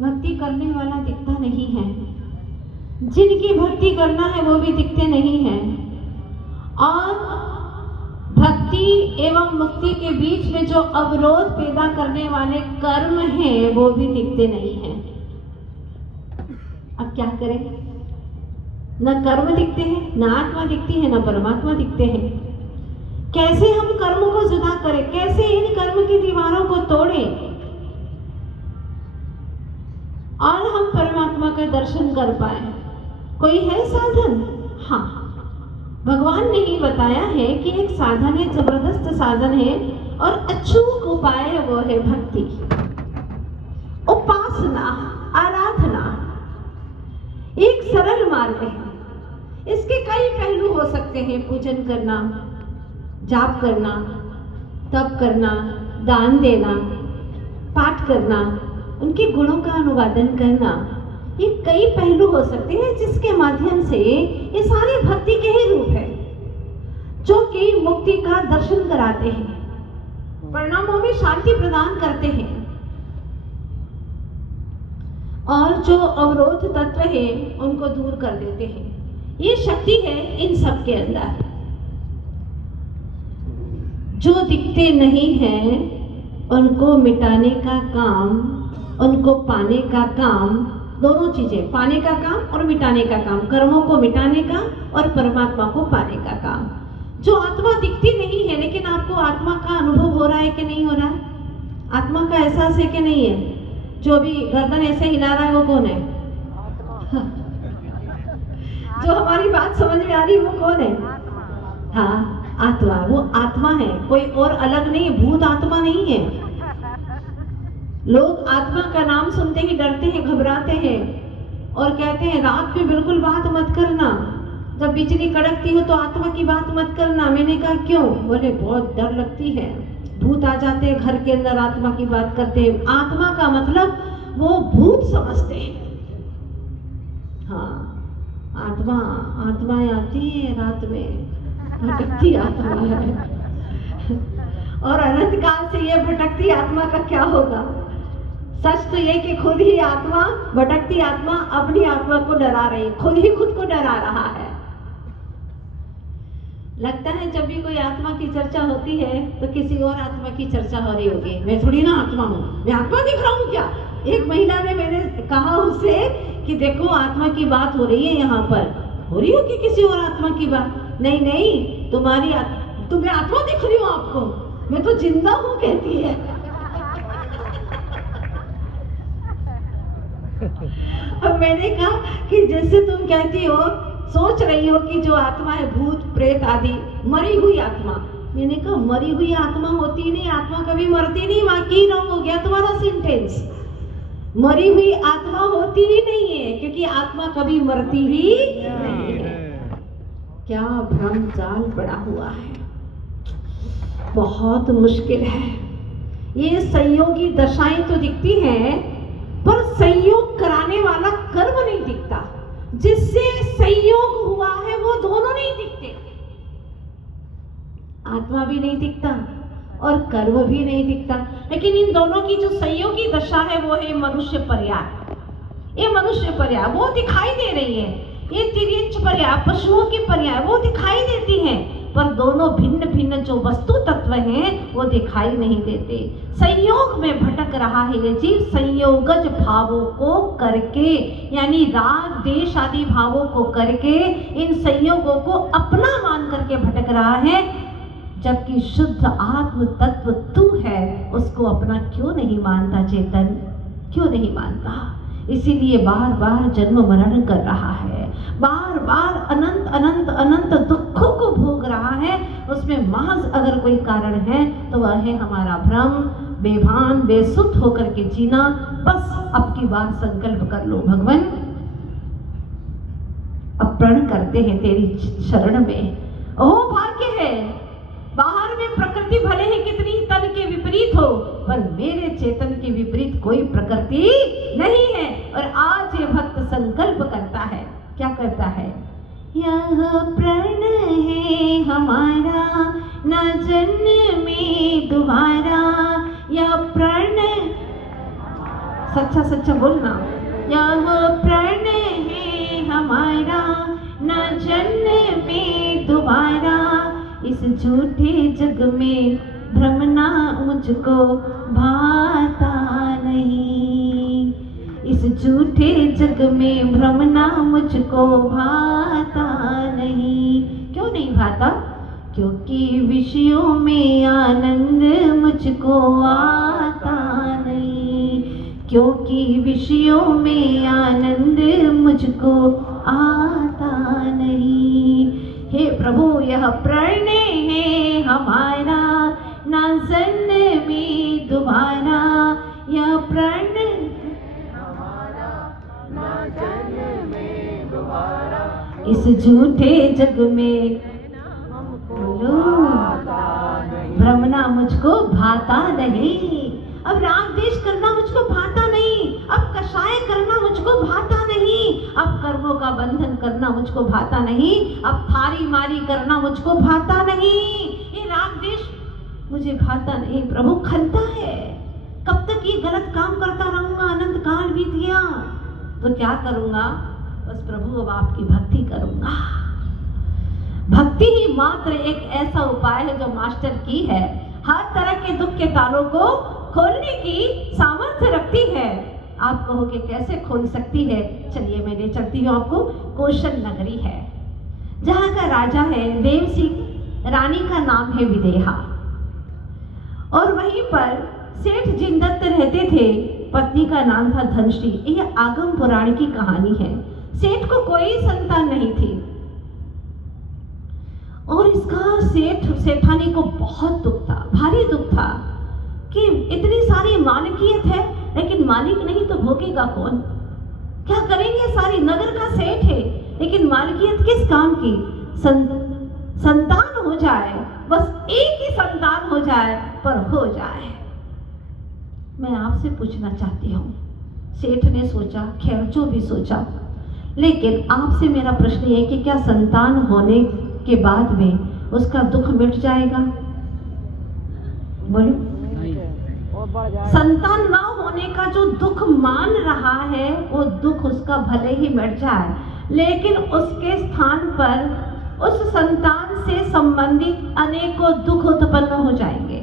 भक्ति करने वाला दिखता नहीं है, जिनकी भक्ति करना है वो भी दिखते नहीं हैं, और भक्ति एवं मुक्ति के बीच में जो अवरोध पैदा करने वाले कर्म हैं वो भी दिखते नहीं हैं। अब क्या करें? न कर्म दिखते हैं, न आत्मा दिखती है, न परमात्मा दिखते हैं। कैसे हम कर्म को जुदा करें? कैसे इन कर्म की दीवारों को तोड़ें और हम परमात्मा का दर्शन कर पाए? कोई है साधन? हाँ, भगवान ने ही बताया है कि एक साधन है, जबरदस्त साधन है और अचूक उपाय वो है भक्ति, उपासना, आराधना। एक सरल मार्ग है। इसके कई पहलू हो सकते हैं। पूजन करना, जाप करना, तप करना, दान देना, पाठ करना, उनके गुणों का अनुवादन करना, ये कई पहलू हो सकते हैं जिसके माध्यम से ये सारे भक्ति के ही रूप है, जो कि मुक्ति का दर्शन कराते हैं, परिणामों में शांति प्रदान करते हैं और जो अवरोध तत्व है उनको दूर कर देते हैं। ये शक्ति है इन सब के अंदर। जो दिखते नहीं हैं उनको मिटाने का काम, उनको पाने का काम, दोनों चीजें, पाने का काम और मिटाने का काम, कर्मों को मिटाने का और परमात्मा को पाने का काम। जो आत्मा दिखती नहीं है लेकिन आपको आत्मा का अनुभव हो रहा है कि नहीं हो रहा है? आत्मा का एहसास है कि नहीं है? जो भी गर्दन ऐसे हिला रहा है वो कौन है? जो हमारी बात समझ में आ रही है वो कौन है? हाँ, आत्मा। वो आत्मा है, कोई और अलग नहीं, भूत आत्मा नहीं है। लोग आत्मा का नाम सुनते ही डरते हैं, घबराते हैं और कहते हैं रात में बिल्कुल बात मत करना, जब बिजली कड़कती हो तो आत्मा की बात मत करना। मैंने कहा क्यों? बोले बहुत डर लगती है, भूत आ जाते हैं घर के अंदर, आत्मा की बात करते हैं। आत्मा का मतलब वो भूत समझते हैं। हाँ, आत्माएं आती है रात में, भटकती आत्मा है और अनंत काल से ये भटकती आत्मा का क्या होगा? सच तो ये कि खुद ही आत्मा, भटकती आत्मा अपनी आत्मा को डरा रही है, खुद ही खुद को डरा रहा है। लगता है जब भी कोई आत्मा की चर्चा होती है तो किसी और आत्मा की चर्चा हो रही होगी। मैं थोड़ी ना आत्मा हूँ, मैं आत्मा दिख रहा हूँ क्या? एक महिला ने, मैंने कहा उससे कि देखो आत्मा की बात हो रही है, यहाँ पर हो रही होगी किसी और आत्मा की बात। नहीं नहीं, तुम्हें आत्मा दिख रही हूँ आपको, मैं तो जिंदा हूँ कहती है। अब मैंने कहा कि जैसे तुम कहती हो, सोच रही हो कि जो आत्मा है भूत प्रेत आदि, मरी हुई आत्मा। मैंने कहा मरी हुई आत्मा होती नहीं, आत्मा कभी मरती नहीं, वाकई रंग हो गया तुम्हारा सेंटेंस। मरी हुई आत्मा होती ही नहीं है क्योंकि आत्मा कभी मरती ही नहीं है। क्या भ्रम जाल पड़ा हुआ है, बहुत मुश्किल है। ये संयोगी दशाएं तो दिखती हैं पर संयोग कराने वाला कर्म नहीं दिखता, जिससे संयोग हुआ है वो दोनों नहीं दिखते। आत्मा भी नहीं दिखता और कर्म भी नहीं दिखता, लेकिन इन दोनों की जो संयोगी दशा है वो है मनुष्य पर्याय। ये मनुष्य पर्याय वो दिखाई दे रही है, ये तिर्यंच पर्याय, पशुओं की पर्याय वो दिखाई देती हैं, पर दोनों भिन्न भिन्न जो वस्तु तत्व हैं वो दिखाई नहीं देते। संयोग में भटक रहा है ये जीव, संयोगज भावों को करके, यानी राग देश आदि भावों को करके इन संयोगों को अपना मान करके भटक रहा है, जबकि शुद्ध आत्म तत्व तू है, उसको अपना क्यों नहीं मानता चेतन? क्यों नहीं मानता? इसीलिए बार बार जन्म मरण कर रहा है, बार बार अनंत अनंत अनंत दुखों को भोग रहा है। उसमें महज अगर कोई कारण है तो वह है हमारा भ्रम, बेभान बेसुध होकर के जीना। बस अब की बार संकल्प कर लो, भगवान अब प्रण करते हैं तेरी शरण में। ओह भाग्य है, बाहर में प्रकृति भले ही कितनी तन के विपरीत हो, पर मेरे चेतन के विपरीत कोई प्रकृति नहीं है। और आज ये भक्त संकल्प करता है, क्या करता है? यह प्रण है हमारा न जन्म में दोबारा, यह प्रण सच्चा सच्चा बोलना। यह प्रण है हमारा, न जन्मे दोबारा, इस झूठे जग में भ्रमना मुझको भाता नहीं, इस झूठे जग में भ्रमना मुझको भाता नहीं। क्यों नहीं भाता? क्योंकि विषयों में आनंद मुझको आता नहीं, क्योंकि विषयों में आनंद मुझको आता नहीं। हे प्रभु यह प्रण है हमारा, ना जन्मे दोबारा, यह प्रण हमारा, ना जन्मे दोबारा, इस झूठे जग में भ्रमना मुझको भाता नहीं। अब राग द्वेष करना मुझको भाता नहीं, अब कषाय करना मुझको भाता नहीं, अब कर्मों का बंधन करना मुझको भाता नहीं, अब थारी मारी करना मुझको भाता नहीं। ये राग द्वेष मुझे भाता नहीं प्रभु, खलता है। कब तक ये गलत काम करता रहूंगा? अनंत काल बीत गया तो क्या करूंगा? बस प्रभु अब आपकी भक्ति करूंगा। भक्ति ही मात्र एक ऐसा उपाय है जो मास्टर की है, हर तरह के दुख के तालों को खोलने की सामर्थ्य रखती है। आप कहोगे कैसे खोल सकती है? चलिए मैं ले चलती हूँ आपको। कौशल नगरी है, जहाँ का राजा है देव सिंह, रानी का नाम है विदेहा, और वहीं पर सेठ जिनदत्त रहते थे, पत्नी का नाम था धनश्री। यह आगम पुराण की कहानी है। सेठ को कोई संतान नहीं थी और इसका सेठानी को बहुत दुख था, भारी दुख था कि इतनी सारी मालिकियत है लेकिन मालिक नहीं तो भोगेगा कौन? क्या करेंगे? सारी नगर का सेठ है लेकिन मालिकियत किस काम की? संतान हो जाए, बस एक ही संतान हो जाए, पर हो जाए। मैं आपसे पूछना चाहती हूँ, सेठ ने सोचा, खैर जो भी सोचा, लेकिन आपसे मेरा प्रश्न है कि क्या संतान होने के बाद में उसका दुख मिट जाएगा? बोलो। संतान ना होने का जो दुख मान रहा है वो दुख उसका भले ही मिट जाए, लेकिन उसके स्थान पर उस संतान से संबंधित अनेकों दुख उत्पन्न हो जाएंगे।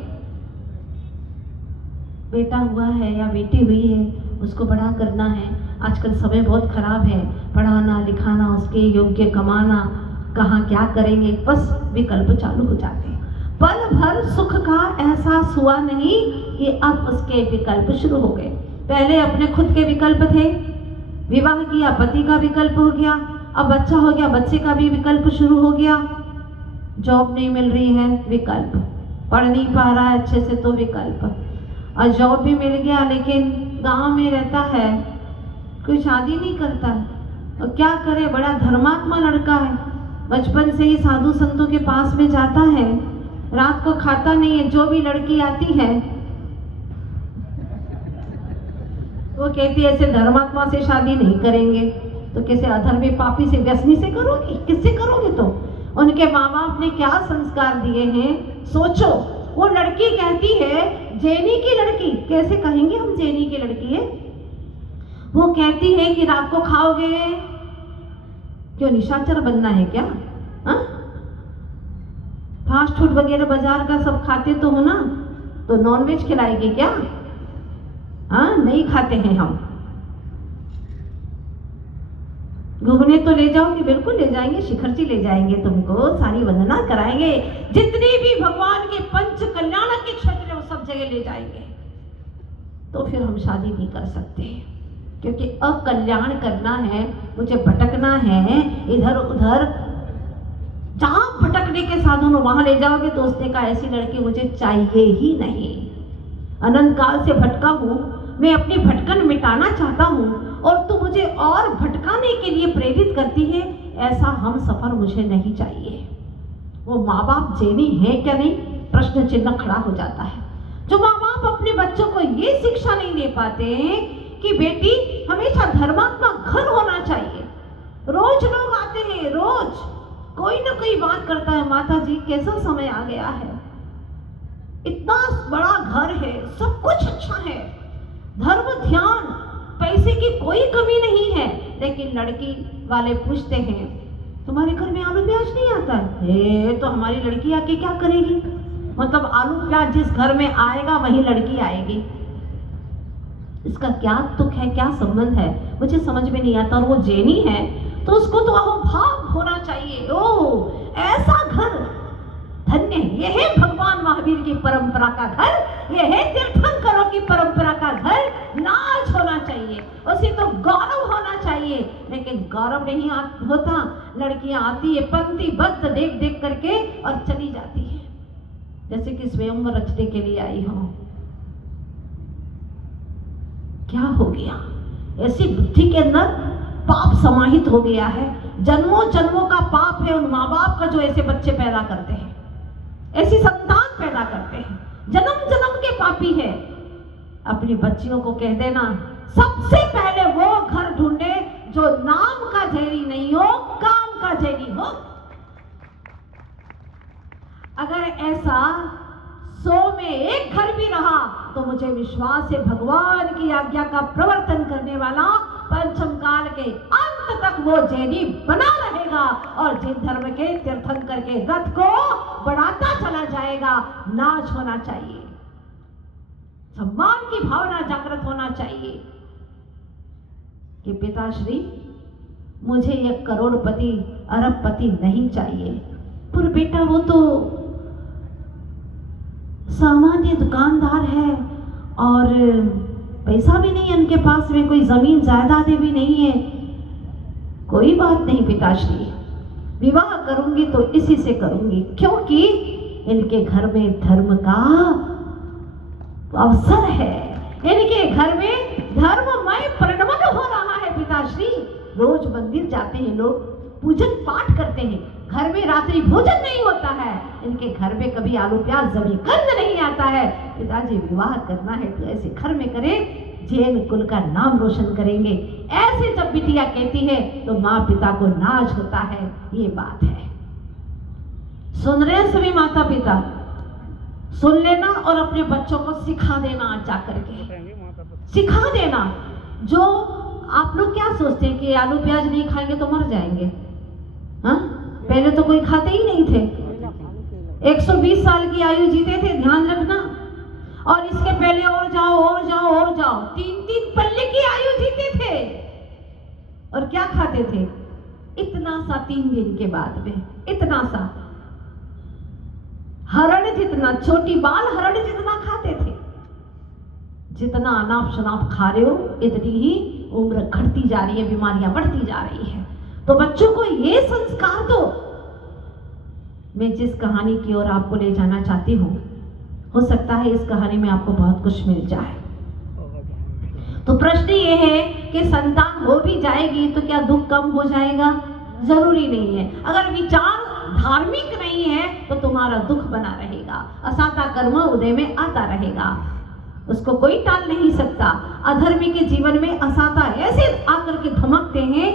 बेटा हुआ है या बेटी हुई है, उसको बड़ा करना है। आजकल समय बहुत खराब है, पढ़ाना लिखाना, उसके योग्य कमाना, कहाँ क्या करेंगे, बस विकल्प चालू हो जाते हैं। पल भर सुख का एहसास हुआ नहीं कि अब उसके विकल्प शुरू हो गए। पहले अपने खुद के विकल्प थे, विवाह किया, पति का विकल्प हो गया, अब बच्चा हो गया, बच्चे का भी विकल्प शुरू हो गया। जॉब नहीं मिल रही है, विकल्प, पढ़ नहीं पा रहा है अच्छे से तो विकल्प, और जॉब भी मिल गया लेकिन गांव में रहता है, कोई शादी नहीं करता, और क्या करे? बड़ा धर्मात्मा लड़का है, बचपन से ही साधु संतों के पास में जाता है, रात को खाता नहीं है। जो भी लड़की आती है वो कहती है ऐसे धर्मात्मा से शादी नहीं करेंगे, तो कैसे अधर्मी पापी से व्यसनी से करोगी? किससे करोगे? तो उनके माँ बाप ने क्या संस्कार दिए हैं सोचो। वो लड़की कहती है, जैनी की लड़की, कैसे कहेंगे हम जैनी की लड़की है, वो कहती है कि रात को खाओगे? क्यों, निशाचर बनना है क्या? फास्ट फूड वगैरह बाजार का सब खाते तो हो ना, तो नॉनवेज खिलाएगी क्या? नहीं खाते हैं हम। घूमने तो ले जाओगे? बिल्कुल ले जाएंगे, शिखर जी ले जाएंगे तुमको, सारी वंदना कराएंगे, जितने भी भगवान के पंच कल्याण के क्षेत्र है वो सब जगह ले जाएंगे। तो फिर हम शादी नहीं कर सकते, क्योंकि अकल्याण करना है, मुझे भटकना है इधर उधर, जहां भटकने के साधन वहां ले जाओगे तो उसने कहा ऐसी लड़की मुझे चाहिए ही नहीं। अनंत काल से भटका हूं, मैं अपनी भटकन मिटाना चाहता हूं और तू मुझे और भटकाने के लिए प्रेरित करती है, ऐसा हम सफर मुझे नहीं चाहिए। वो माँ बाप जैनी है क्या? नहीं, प्रश्न चिन्ह खड़ा हो जाता है। जो माँ बाप अपने बच्चों को ये शिक्षा नहीं दे पाते कि बेटी हमेशा धर्मात्मा घर होना चाहिए। रोज लोग आते हैं, रोज कोई ना कोई बात करता है, माता जी कैसा समय आ गया है, इतना बड़ा घर है, सब कुछ अच्छा है, धर्म ध्यान की कोई कमी नहीं है, लेकिन लड़की वाले पूछते हैं तुम्हारे घर में आलू प्याज नहीं आता है? तो हमारी लड़की आके क्या करेगी? मतलब आलू प्याज जिस घर में आएगा वही लड़की आएगी। इसका क्या तुक है, क्या संबंध है, मुझे समझ में नहीं आता। और वो जैनी है तो उसको तो अहोभाव होना चाहिए। ओ ऐसा घर धन्य, यह है भगवान महावीर की परंपरा का घर, यह है तीर्थंकरों की परंपरा का घर। नाच होना चाहिए, उसे तो गौरव होना चाहिए। लेकिन गौरव नहीं होता। लड़कियां आती है पंक्तिबद्ध देख देख करके और चली जाती है, जैसे कि स्वयंवर रचने के लिए आई हो। क्या हो गया? ऐसी बुद्धि के अंदर पाप समाहित हो गया है। जन्मों जन्मों का पाप है उन माँ बाप का जो ऐसे बच्चे पैदा करते हैं, ऐसी संतान पैदा करते हैं। जन्म जन्म के पापी है। अपनी बच्चियों को कह देना सबसे पहले वो घर ढूंढे जो नाम का झेरी नहीं हो, काम का झेरी हो। अगर ऐसा 100 में एक घर भी रहा तो मुझे विश्वास है भगवान की आज्ञा का प्रवर्तन करने वाला पंचम काल के अंत तक वो जैनी बना रहेगा और जिन धर्म के तीर्थंकर के रथ को बढ़ाता चला जाएगा। नाच होना चाहिए, सम्मान की भावना जागृत होना चाहिए कि पिताश्री मुझे एक करोड़पति अरबपति नहीं चाहिए, पर बेटा वो तो सामान्य दुकानदार है और पैसा भी नहीं है उनके पास में, कोई जमीन जायदादें भी नहीं है। कोई बात नहीं पिताश्री, विवाह करूंगी तो इसी से करूंगी, क्योंकि इनके घर में धर्म का अवसर है, इनके घर में धर्ममय परिणमन हो रहा है। पिताश्री रोज मंदिर जाते हैं लोग, पूजन पाठ करते हैं, घर में रात्रि भोजन नहीं होता है, इनके घर में कभी आलू प्याज जमी कंद नहीं आता है। पिताजी विवाह करना है तो ऐसे घर में करें, जैन कुल का नाम रोशन करेंगे। ऐसे जब बिटिया कहती है तो माँ पिता को नाज होता है। ये बात है। सुन रहे हैं सभी माता पिता? सुन लेना और अपने बच्चों को सिखा देना, जाकर के सिखा देना। जो आप लोग क्या सोचते हैं कि आलू प्याज नहीं खाएंगे तो मर जाएंगे? हाँ, पहले तो कोई खाते ही नहीं थे। 120 साल की आयु जीते थे, ध्यान रखना। और इसके पहले और जाओ और जाओ और जाओ, 3-3 पल्ले की आयु जीते थे। और क्या खाते थे? इतना सा 3 दिन के बाद में, इतना सा हरण जितना, छोटी बाल हरण जितना खाते थे। जितना अनाप शनाप खा रहे हो इतनी ही उम्र घटती जा रही है, बीमारियां बढ़ती जा रही है। तो बच्चों को ये संस्कार दो। मैं जिस कहानी की ओर आपको ले जाना चाहती हूँ, हो सकता है इस कहानी में आपको बहुत कुछ मिल जाए। तो प्रश्न ये है कि संतान हो भी जाएगी तो क्या दुख कम हो जाएगा? जरूरी नहीं है। अगर विचार धार्मिक नहीं है तो तुम्हारा दुख बना रहेगा, असाता कर्म उदय में आता रहेगा, उसको कोई टाल नहीं सकता। अधर्मी के जीवन में असाता ऐसे आकर के धमकते हैं,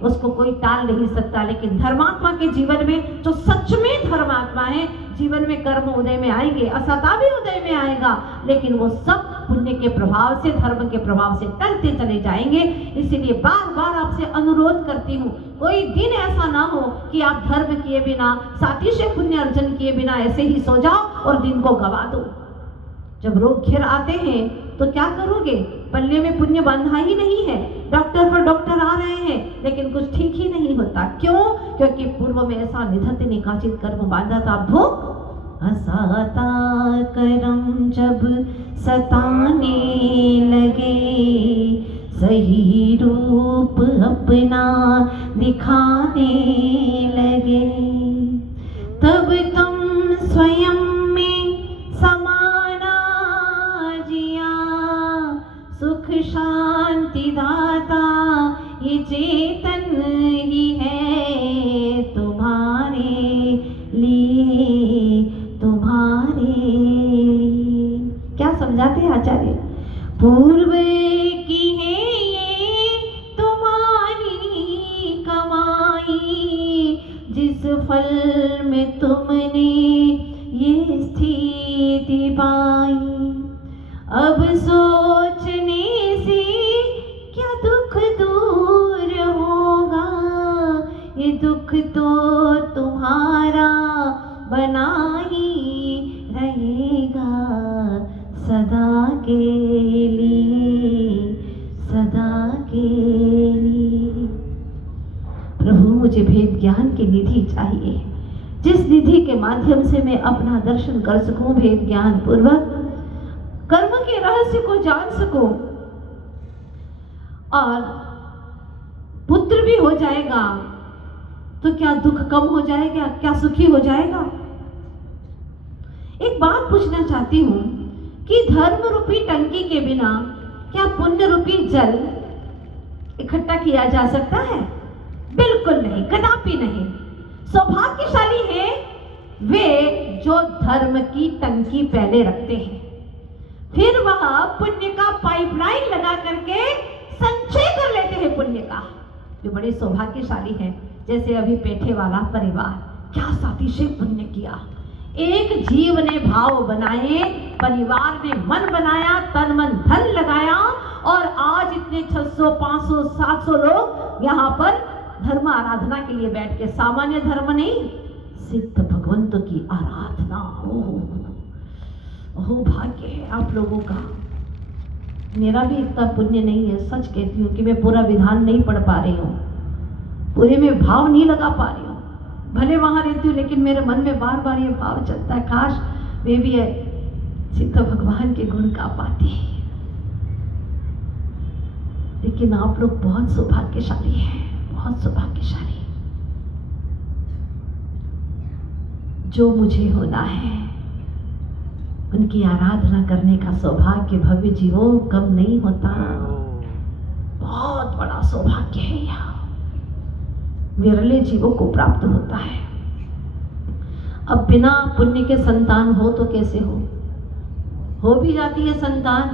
उसको कोई टाल नहीं सकता। लेकिन धर्मात्मा के जीवन में, जो सच में धर्मात्मा है, जीवन में कर्म उदय में आएंगे, असता भी उदय में आएगा, लेकिन वो सब पुण्य के प्रभाव से, धर्म के प्रभाव से टलते चले जाएंगे। इसीलिए बार बार आपसे अनुरोध करती हूँ, कोई दिन ऐसा ना हो कि आप धर्म किए बिना, साथी से पुण्य अर्जन किए बिना ऐसे ही सो जाओ और दिन को गवा दो। जब रोग घिर आते हैं तो क्या करोगे? पल्ले में पुण्य बंधा ही नहीं है, डॉक्टर पर डॉक्टर आ रहे हैं लेकिन कुछ ठीक ही नहीं होता। क्यों? क्योंकि पूर्व में ऐसा निधत्त निकाचित कर्म बांधा था। भूख असाता करम जब सताने लगे, सही रूप अपना दिखाने लगे, तब तुम स्वयं में समाना जिया, सुख शांति दाता ये चेतन ही है तुम्हारे लिए, तुम्हारे लिए। क्या समझाते हैं आचार्य? पूर्व की है ये तुम्हारी कमाई, जिस फल में तुमने ये स्थिति पाई, अब सोचने से क्या दुख मुझे भेद ज्ञान की निधि चाहिए, जिस निधि के माध्यम से मैं अपना दर्शन कर सकूं, भेद ज्ञान पूर्वक कर्म के रहस्य को जान सकूं, और पुत्र भी हो जाएगा तो क्या दुख कम हो जाएगा, क्या सुखी हो जाएगा। एक बात पूछना चाहती हूं कि धर्म रूपी टंकी के बिना क्या पुण्य रूपी जल इकट्ठा किया जा सकता है? बिल्कुल नहीं, कदापि नहीं। सौभाग्यशाली है वे जो धर्म की टंकी पहले रखते हैं, फिर वह पुण्य का पाइपलाइन लगा करके संचय कर लेते हैं पुण्य का। वे बड़े सौभाग्यशाली हैं। जैसे अभी पेठे वाला परिवार, क्या सातिशय पुण्य किया, एक जीव ने भाव बनाए, परिवार ने मन बनाया, तन मन धन लगाया, और आज इतने 600, 500, 700 लोग यहाँ पर धर्म आराधना के लिए बैठ के, सामान्य धर्म नहीं, सिद्ध भगवंत की आराधना। ओह भाग्य है आप लोगों का। मेरा भी इतना पुण्य नहीं है, सच कहती हूँ कि मैं पूरा विधान नहीं पढ़ पा रही हूँ, पूरे में भाव नहीं लगा पा रही हूँ। भले वहां रहती हूँ लेकिन मेरे मन में बार बार ये भाव चलता है, काश वे भी सिद्ध भगवान के गुण गा पाती। लेकिन आप लोग बहुत सौभाग्यशाली हैं, बहुत सौभाग्यशाली। जो मुझे होना है उनकी आराधना करने का सौभाग्य भव्य जीवों कम नहीं होता, बहुत बड़ा सौभाग्य है, यह विरले जीवों को प्राप्त होता है। अब बिना पुण्य के संतान हो तो कैसे हो भी जाती है संतान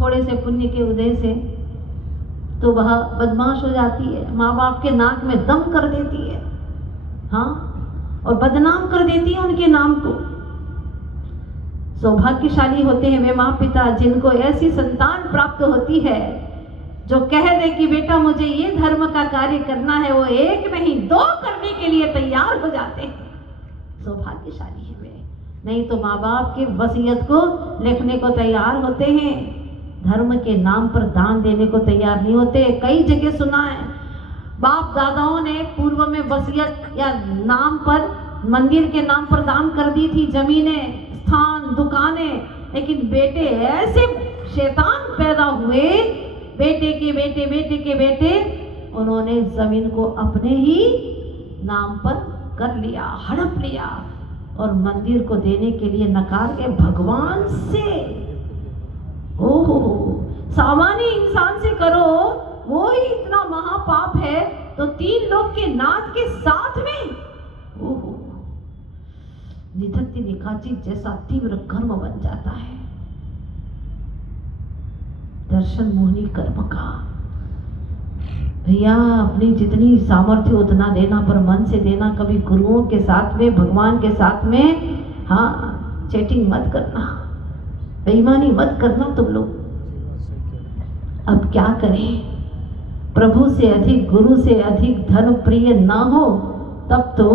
थोड़े से पुण्य के उदय से, तो वह बदमाश हो जाती है, माँ बाप के नाक में दम कर देती है, हाँ, और बदनाम कर देती है उनके नाम को। सौभाग्यशाली होते हैं वे माँ पिता जिनको ऐसी संतान प्राप्त होती है जो कह दे कि बेटा मुझे ये धर्म का कार्य करना है, वो एक नहीं 2 करने के लिए तैयार हो जाते हैं। सौभाग्यशाली है वे, नहीं तो माँ बाप की वसीयत को लिखने को तैयार होते हैं, धर्म के नाम पर दान देने को तैयार नहीं होते। कई जगह सुना है बाप दादाओं ने पूर्व में वसीयत या नाम पर, मंदिर के नाम पर दान कर दी थी, जमीनें, स्थान, दुकानें, लेकिन बेटे ऐसे शैतान पैदा हुए, बेटे के बेटे, बेटे के बेटे, उन्होंने जमीन को अपने ही नाम पर कर लिया, हड़प लिया, और मंदिर को देने के लिए नकार के भगवान से। ओहो, सामान्य इंसान से करो वो ही इतना महापाप है, तो 3 लोग के नाथ के साथ में, ओहो, निधत्ति निकाचित जैसा तीव्र कर्म बन जाता है। दर्शन मोहनी कर्म का भैया, अपनी जितनी सामर्थ्य उतना देना, पर मन से देना, कभी गुरुओं के साथ में, भगवान के साथ में, हाँ, चैटिंग मत करना, बेईमानी मत करना तुम लोग। अब क्या करें, प्रभु से अधिक, गुरु से अधिक धन प्रिय ना हो तब तो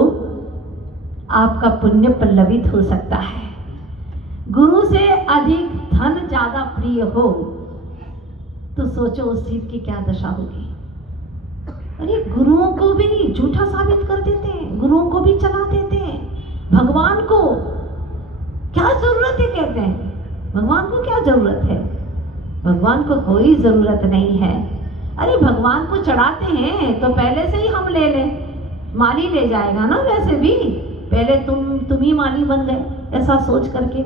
आपका पुण्य पल्लवित हो सकता है। गुरु से अधिक धन ज्यादा प्रिय हो तो सोचो उस जीव की क्या दशा होगी। अरे गुरुओं को भी झूठा साबित कर देते हैं, गुरुओं को भी चला देते हैं, भगवान को क्या जरूरत है, कहते हैं भगवान को क्या जरूरत है, भगवान को कोई जरूरत नहीं है। अरे भगवान को चढ़ाते हैं तो पहले से ही हम ले लें, माली ले जाएगा ना, वैसे भी पहले तुम ही माली बन गए, ऐसा सोच करके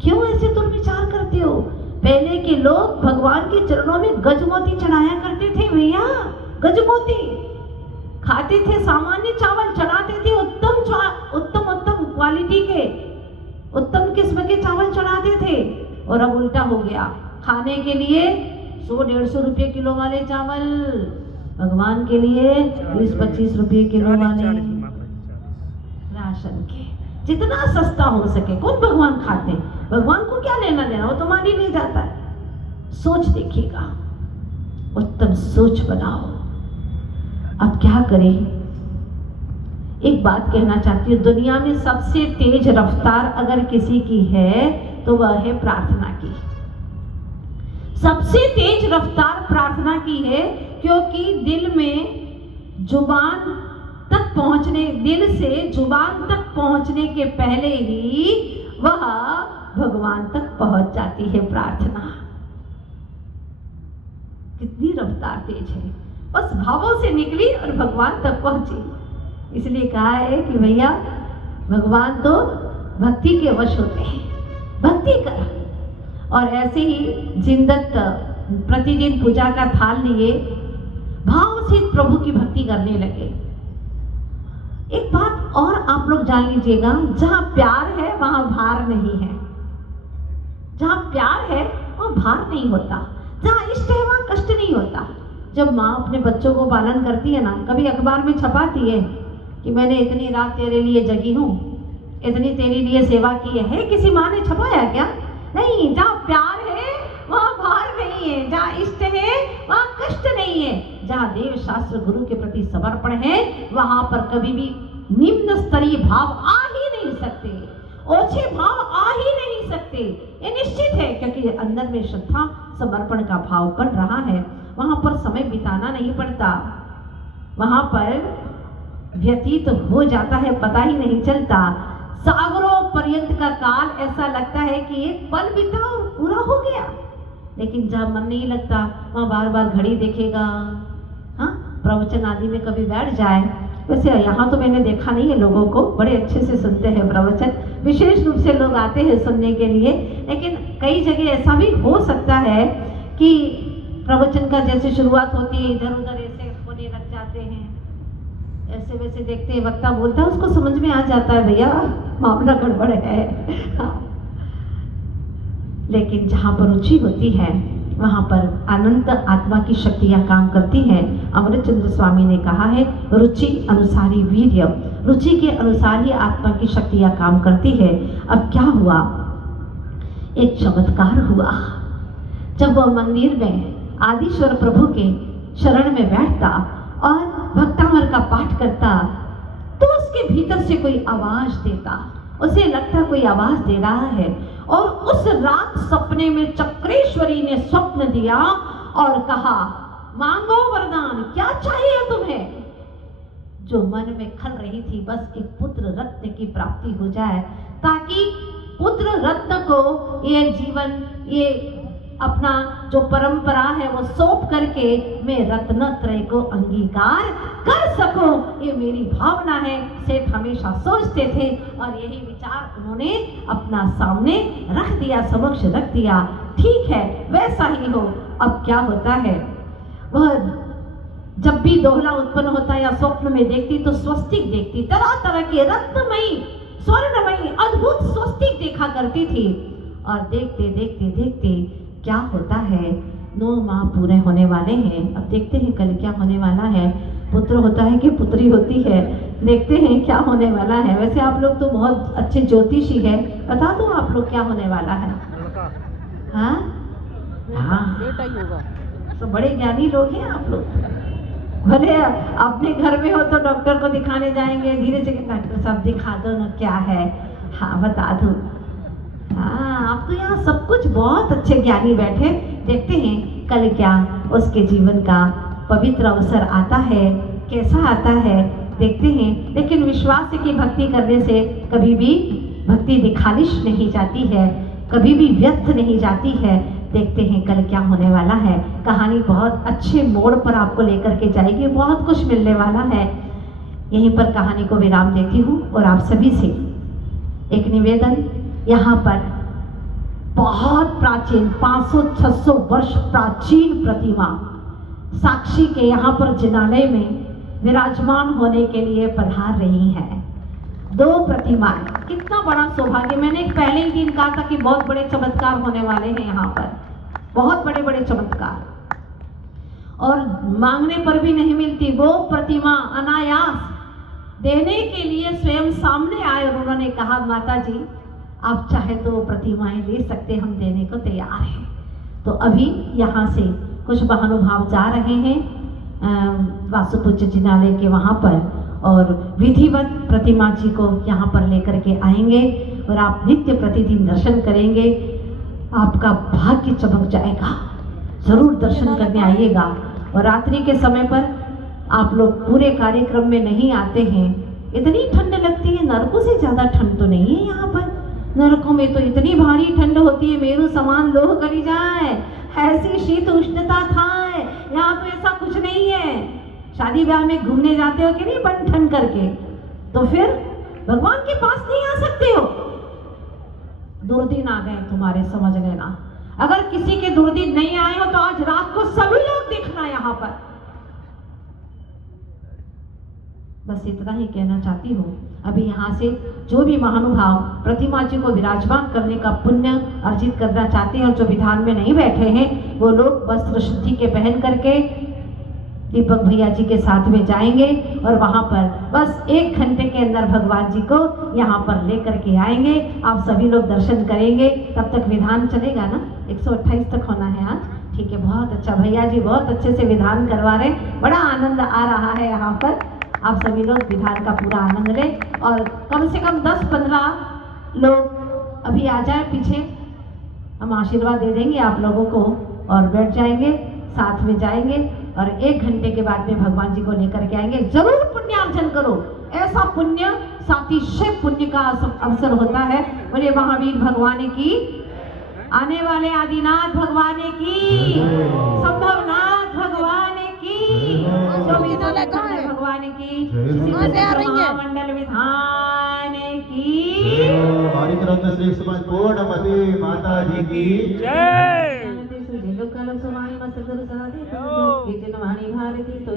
क्यों ऐसे दुर्विचार करते हो। पहले के लोग भगवान के चरणों में गजमोती चढ़ाया करते थे भैया, गजमोती खाते थे, सामान्य चावल चढ़ाते थे, उत्तम क्वालिटी के, उत्तम किस्म के चावल चढ़ाते थे। और अब उल्टा हो गया, खाने के लिए 100-150 रुपये किलो वाले चावल, भगवान के लिए 20-25 रुपये किलो वाले राशन के, जितना सस्ता हो सके। कौन भगवान खाते हैं, भगवान को क्या लेना देना, वो तो मानी नहीं जाता है। सोच देखिएगा, उत्तम सोच बनाओ। अब क्या करें, एक बात कहना चाहती हूँ, दुनिया में सबसे तेज रफ्तार अगर किसी की है तो वह है प्रार्थना की। सबसे तेज रफ्तार प्रार्थना की है, क्योंकि दिल में जुबान तक पहुंचने, दिल से जुबान तक पहुंचने के पहले ही वह भगवान तक पहुंच जाती है प्रार्थना। कितनी रफ्तार तेज है, बस भावों से निकली और भगवान तक पहुंची। इसलिए कहा है कि भैया भगवान तो भक्ति के वश होते हैं, भक्ति कर। और ऐसे ही जिनदत्त प्रतिदिन पूजा का थाल लिए भाव से प्रभु की भक्ति करने लगे। एक बात और आप लोग जान लीजिएगा, जहां प्यार है वहां भार नहीं है। जहां प्यार है वहां भार नहीं होता, जहां इष्ट है वहां कष्ट नहीं होता। जब माँ अपने बच्चों को पालन करती है ना, कभी अखबार में छपाती है कि मैंने इतनी रात तेरे लिए जगी हूँ, इतनी तेरे लिए सेवा की है, किसी माँ ने छपाया क्या? नहीं। जहाँ प्यार है वहाँ भार नहीं है, जहाँ इष्ट है वहाँ कष्ट नहीं है, जहाँ देव शास्त्र गुरु के प्रति समर्पण है वहाँ पर कभी भी निम्न स्तरीय भाव आ ही नहीं सकते, ओछे भाव आ ही नहीं सकते। ये निश्चित है, क्योंकि अंदर में श्रद्धा समर्पण का भाव बन रहा है। वहाँ पर समय बिताना नहीं पड़ता, वहाँ पर व्यतीत हो जाता है, पता ही नहीं चलता। सागरों पर्यंत का काल ऐसा लगता है कि एक पल बीता और पूरा हो गया। लेकिन जहाँ मन नहीं लगता वहाँ बार बार घड़ी देखेगा, हाँ, प्रवचन आदि में कभी बैठ जाए। वैसे यहाँ तो मैंने देखा नहीं है, लोगों को बड़े अच्छे से सुनते हैं प्रवचन, विशेष रूप से लोग आते हैं सुनने के लिए। लेकिन कई जगह ऐसा भी हो सकता है कि प्रवचन का जैसे शुरुआत होती है इधर उधर ऐसे होने लग जाते हैं, ऐसे वैसे देखते हैं, वक्ता बोलता है उसको समझ में आ जाता है भैया मामला गड़बड़ है। हाँ। लेकिन जहाँ पर रुचि होती है वहाँ पर अनंत आत्मा की शक्तियाँ काम करती हैं। अमृतचंद्र स्वामी ने कहा है, रुचि अनुसारी वीर्य, रुचि के अनुसार ही आत्मा की शक्तियाँ काम करती है। अब क्या हुआ, एक चमत्कार हुआ। जब वह मंदिर में आदिश्वर प्रभु के शरण में बैठता और भक्तामर का पाठ करता, तो उसके भीतर से कोई आवाज देता, उसे लगता कोई आवाज दे रहा है। और उस रात सपने में चक्रेश्वरी ने स्वप्न दिया और कहा, मांगो वरदान, क्या चाहिए तुम्हें? जो मन में खल रही थी, बस एक पुत्र रत्न की प्राप्ति हो जाए, ताकि पुत्र रत्न को ये जीवन, ये अपना जो परंपरा है वो सौंप करके मैं रत्नत्रय को अंगीकार कर सकूं, ये मेरी भावना है। सेठ हमेशा सोचते थे और यही विचार उन्होंने अपना सामने रख दिया, समक्ष रख दिया। ठीक है, वैसा ही हो। अब क्या होता है, वह जब भी दोहला उत्पन्न होता या स्वप्न में देखती तो स्वस्तिक देखती, तरह तरह के रत्नमयी स्वर्णमयी अद्भुत स्वस्तिक देखा करती थी। और देखते देखते देखते क्या होता है, 9 माह पूरे होने वाले हैं। अब देखते हैं कल क्या होने वाला है, पुत्र होता है कि पुत्री होती है, देखते हैं क्या होने वाला है। वैसे आप लोग तो बहुत अच्छे ज्योतिषी हैं, बता दो आप लोग क्या होने वाला है? हाँ हाँ, बेटा ही होगा। तो बड़े ज्ञानी लोग हैं आप लोग। भले अपने घर में हो तो डॉक्टर को दिखाने जाएंगे, धीरे से डॉक्टर साहब दिखा दो ना क्या है, हाँ बता दो। हाँ, आप तो यहाँ सब कुछ बहुत अच्छे ज्ञानी बैठे, देखते हैं कल क्या उसके जीवन का पवित्र अवसर आता है, कैसा आता है, देखते हैं। लेकिन विश्वास की भक्ति करने से कभी भी भक्ति दिखालिश नहीं जाती है, कभी भी व्यर्थ नहीं जाती है। देखते हैं कल क्या होने वाला है। कहानी बहुत अच्छे मोड़ पर आपको लेकर के जाएगी, बहुत कुछ मिलने वाला है। यहीं पर कहानी को विराम देती हूँ और आप सभी से एक निवेदन, यहाँ पर बहुत प्राचीन 500-600 वर्ष प्राचीन प्रतिमा साक्षी के यहाँ पर जिनालय में विराजमान होने के लिए पधार रही है। 2 प्रतिमाएं, कितना बड़ा सौभाग्य। मैंने एक पहले ही दिन कहा था कि बहुत बड़े चमत्कार होने वाले हैं यहाँ पर, बहुत बड़े बड़े चमत्कार, और मांगने पर भी नहीं मिलती। वो प्रतिमा अनायास देने के लिए स्वयं सामने आए और उन्होंने कहा, माता जी आप चाहे तो वो प्रतिमाएं ले सकते, हम देने को तैयार हैं। तो अभी यहाँ से कुछ महानुभाव जा रहे हैं वासुपूज्य जिनालय के वहाँ पर, और विधिवत प्रतिमा जी को यहाँ पर लेकर के आएंगे और आप नित्य प्रतिदिन दर्शन करेंगे, आपका भाग्य चमक जाएगा। जरूर दर्शन करने आइएगा। और रात्रि के समय पर आप लोग पूरे कार्यक्रम में नहीं आते हैं। इतनी ठंड लगती है, नरकों से ज्यादा ठंड तो नहीं है यहाँ पर। नरकों में तो इतनी भारी ठंड होती है, मेरू समान लोह करी जाए, ऐसी शीत उष्णता था। यहाँ तो ऐसा कुछ नहीं है। शादी ब्याह में घूमने जाते हो कि नहीं बन ठन करके, तो फिर भगवान के पास नहीं आ सकते हो। दुर्दिन आ गए तुम्हारे, समझ लेना। अगर किसी के दुर्दिन नहीं आए हो तो आज रात को सभी लोग दिखना यहाँ पर। बस इतना ही कहना चाहती हूँ। अभी यहाँ से जो भी महानुभाव प्रतिमा जी को विराजमान करने का पुण्य अर्जित करना चाहते हैं और जो विधान में नहीं बैठे हैं, वो लोग वस्त्र शुद्धि के पहन करके दीपक भैया जी के साथ में जाएंगे और वहाँ पर बस 1 घंटे के अंदर भगवान जी को यहाँ पर लेकर के आएंगे। आप सभी लोग दर्शन करेंगे। तब तक विधान चलेगा ना, 128 तक होना है आज। ठीक है, बहुत अच्छा, भैया जी बहुत अच्छे से विधान करवा रहे हैं। बड़ा आनंद आ रहा है यहाँ पर। आप सभी लोग विधान का पूरा आनंद लें और कम से कम 10-15 लोग अभी आ जाए पीछे। हम आशीर्वाद दे देंगे आप लोगों को और बैठ जाएंगे, साथ में जाएंगे और 1 घंटे के बाद में भगवान जी को लेकर के आएंगे। जरूर पुण्यार्जन करो, ऐसा पुण्य सातिशय पुण्य का अवसर होता है। बोले महावीर भगवान की, आने वाले आदिनाथ भगवान की, संभवनाथ भगवान की, भगवान की, मंडल विधान की, श्री समाज पूर्णमती माता जी की जय। भारती तो